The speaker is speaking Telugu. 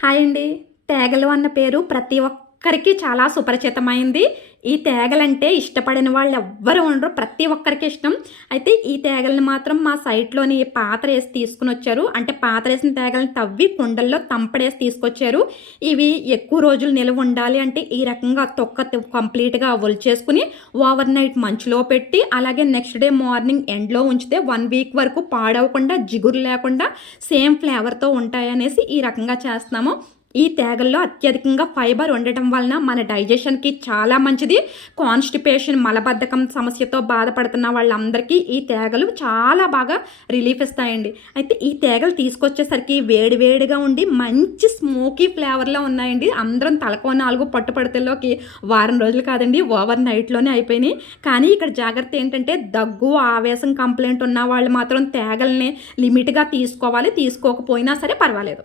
హాయ్ అండి. తేగలు అన్న పేరు ప్రతి ఒక్కరికి చాలా సుపరిచితమైంది. ఈ తేగలంటే ఇష్టపడని వాళ్ళు ఎవ్వరు ఉండరు. ప్రతి ఒక్కరికి ఇష్టం. అయితే ఈ తేగలని మాత్రం మా సైట్‌లోని పాతరేసి తీసుకొనొచ్చారు. అంటే పాతరేసిన తేగలని తవ్వి కుండల్లో తంపడేసి తీసుకొచ్చారు. ఇవి ఎక్కువ రోజులు నిలవ ఉండాలి అంటే ఈ రకంగా కంప్లీట్‌గా ఒలిచేసుకొని ఓవర్ నైట్ మంచులో పెట్టి అలాగే నెక్స్ట్ డే మార్నింగ్ ఎండలో ఉంచితే 1 వీక్ వరకు పాడవకుండా, జిగురు లేకుండా సేమ్ ఫ్లేవర్‌తో ఉంటాయనేసి ఈ రకంగా చేస్తున్నాము. ఈ తేగల్లో అత్యధికంగా ఫైబర్ ఉండటం వలన మన డైజెషన్‌కి చాలా మంచిది. కాన్‌స్టిపేషన్, మలబద్ధకం సమస్యతో బాధపడుతున్న వాళ్ళందరికీ ఈ తేగలు చాలా బాగా రిలీఫ్ ఇస్తాయండి. అయితే ఈ తేగలు తీసుకొచ్చేసరికి వేడి వేడిగా ఉండి మంచి స్మోకీ ఫ్లేవర్‌లో ఉన్నాయండి. అందరం తలకో 4 పట్టుపడితేలోకి వారం రోజులు కాదండి, ఓవర్ నైట్‌లోనే అయిపోయినాయి. కానీ ఇక్కడ జాగ్రత్త ఏంటంటే దగ్గు, ఆవేశం కంప్లెయింట్ ఉన్న వాళ్ళు మాత్రం తేగల్ని లిమిట్‌గా తీసుకోవాలి. తీసుకోకపోయినా సరే పర్వాలేదు.